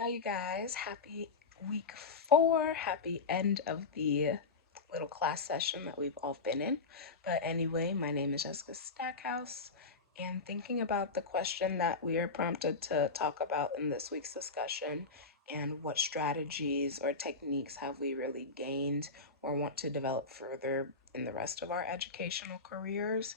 Hi, you guys. Happy week 4. Happy end of the little class session that we've all been in. But anyway, my name is Jessica Stackhouse, and thinking about the question that we are prompted to talk about in this week's discussion and what strategies or techniques have we really gained or want to develop further in the rest of our educational careers.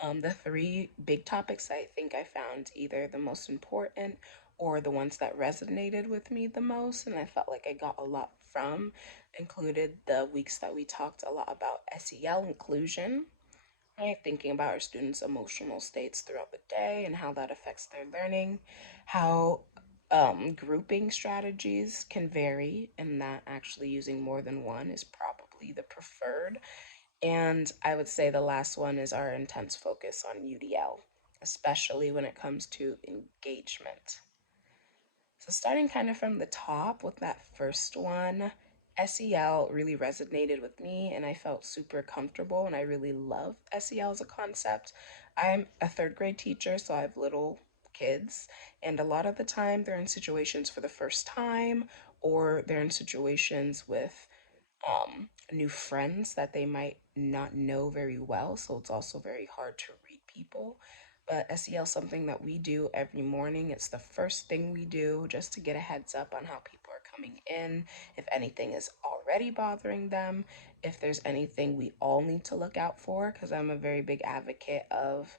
The three big topics I think I found either the most important or the ones that resonated with me the most and I felt like I got a lot from included the weeks that we talked a lot about SEL inclusion, right? Thinking about our students' emotional states throughout the day and how that affects their learning, how grouping strategies can vary, and that actually using more than one is probably the preferred. And I would say the last one is our intense focus on UDL, especially when it comes to engagement. So, starting kind of from the top with that first one, SEL really resonated with me and I felt super comfortable and I really love SEL as a concept. I'm a third grade teacher, so I have little kids, and a lot of the time they're in situations for the first time or they're in situations with new friends that they might not know very well. So it's also very hard to read people. But SEL is something that we do every morning. It's the first thing we do just to get a heads up on how people are coming in, if anything is already bothering them, if there's anything we all need to look out for, because I'm a very big advocate of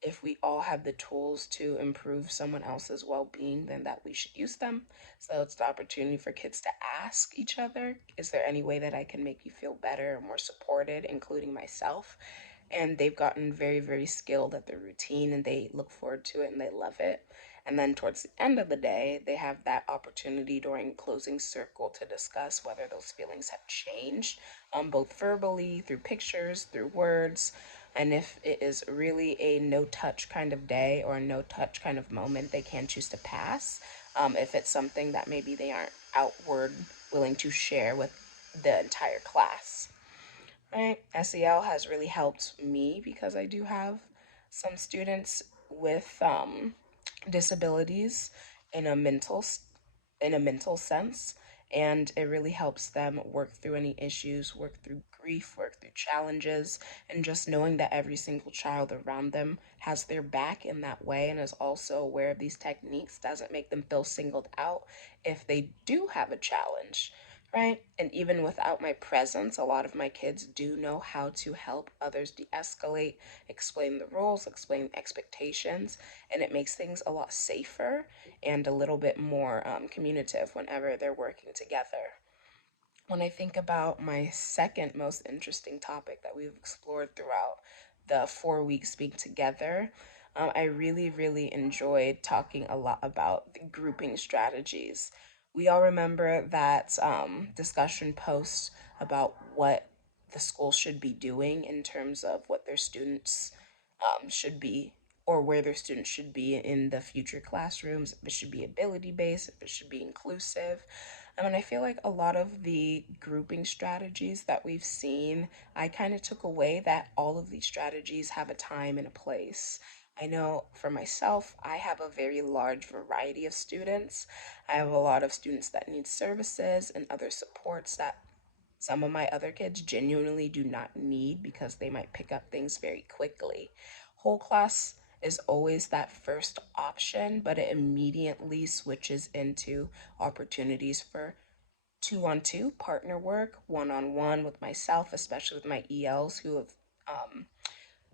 if we all have the tools to improve someone else's well-being, then that we should use them. So it's the opportunity for kids to ask each other, is there any way that I can make you feel better or more supported, including myself? And they've gotten very, very skilled at their routine and they look forward to it and they love it. And then towards the end of the day, they have that opportunity during closing circle to discuss whether those feelings have changed, both verbally, through pictures, through words, and if it is really a no touch kind of day or a no touch kind of moment, they can choose to pass. If it's something that maybe they aren't outward willing to share with the entire class. Right? SEL has really helped me because I do have some students with disabilities in a mental sense, and it really helps them work through any issues, work through grief, work through challenges, and just knowing that every single child around them has their back in that way and is also aware of these techniques doesn't make them feel singled out if they do have a challenge, right? And even without my presence, a lot of my kids do know how to help others de escalate, explain the rules, explain expectations, and it makes things a lot safer and a little bit more communicative whenever they're working together. When I think about my second most interesting topic that we've explored throughout the 4 weeks being together, I really, really enjoyed talking a lot about the grouping strategies. We all remember that discussion post about what the school should be doing in terms of what their students should be or where their students should be in the future classrooms, if it should be ability based, if it should be inclusive. And I feel like a lot of the grouping strategies that we've seen, I kind of took away that all of these strategies have a time and a place. I know for myself, I have a very large variety of students. I have a lot of students that need services and other supports that some of my other kids genuinely do not need because they might pick up things very quickly. Whole class is always that first option, but it immediately switches into opportunities for two on two partner work, one on one with myself, especially with my ELs who have um,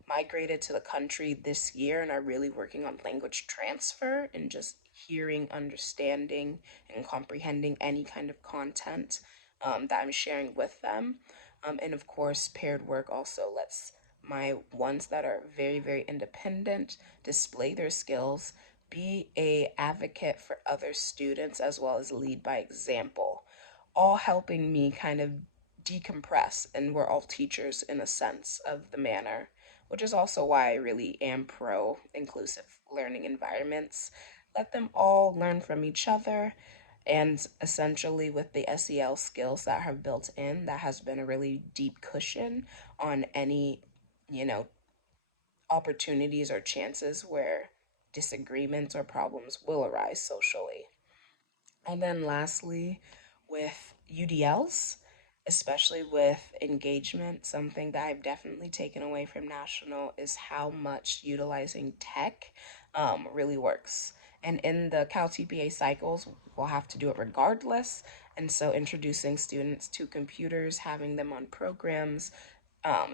migrated to the country this year and are really working on language transfer and just hearing, understanding, and comprehending any kind of content that I'm sharing with them. And of course, paired work also lets my ones that are very, very independent display their skills, be a advocate for other students as well as lead by example, all helping me kind of decompress. And we're all teachers in a sense of the manner, which is also why I really am pro inclusive learning environments. Let them all learn from each other. And essentially, with the SEL skills that have built in, that has been a really deep cushion on any, you know, opportunities or chances where disagreements or problems will arise socially. And then lastly, with UDLs, especially with engagement, something that I've definitely taken away from National is how much utilizing tech really works. And in the Cal TPA cycles, we'll have to do it regardless. And so introducing students to computers, having them on programs,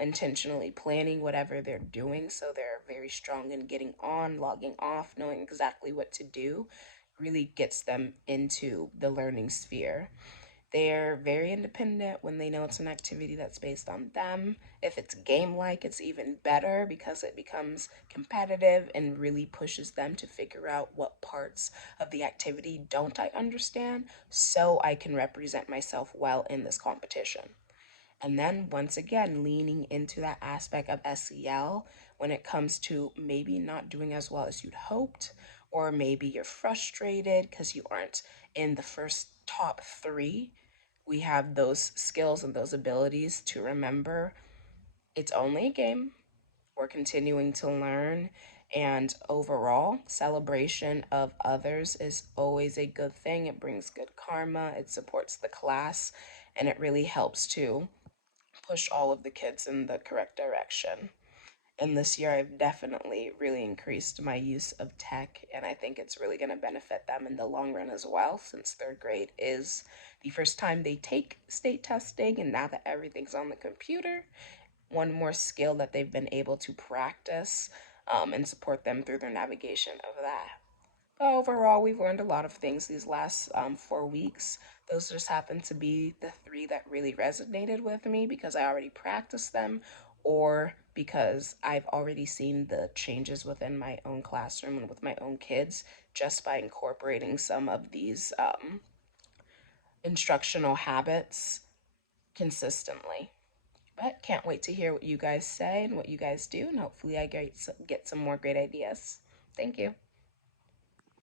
intentionally planning whatever they're doing so they're very strong in getting on, logging off, knowing exactly what to do, really gets them into the learning sphere. They're very independent when they know it's an activity that's based on them. If it's game like, it's even better because it becomes competitive and really pushes them to figure out what parts of the activity don't I understand so I can represent myself well in this competition. And then once again, leaning into that aspect of SEL when it comes to maybe not doing as well as you'd hoped, or maybe you're frustrated because you aren't in the first top three. We have those skills and those abilities to remember it's only a game. We're continuing to learn. And overall, celebration of others is always a good thing. It brings good karma, it supports the class, and it really helps to push all of the kids in the correct direction. And this year, I've definitely really increased my use of tech, and I think it's really going to benefit them in the long run as well, since third grade is the first time they take state testing, and now that everything's on the computer, one more skill that they've been able to practice and support them through their navigation of that. But overall, we've learned a lot of things these last 4 weeks. Those just happen to be the three that really resonated with me because I already practiced them or because I've already seen the changes within my own classroom and with my own kids just by incorporating some of these instructional habits consistently. But can't wait to hear what you guys say and what you guys do, and hopefully I get some more great ideas. Thank you.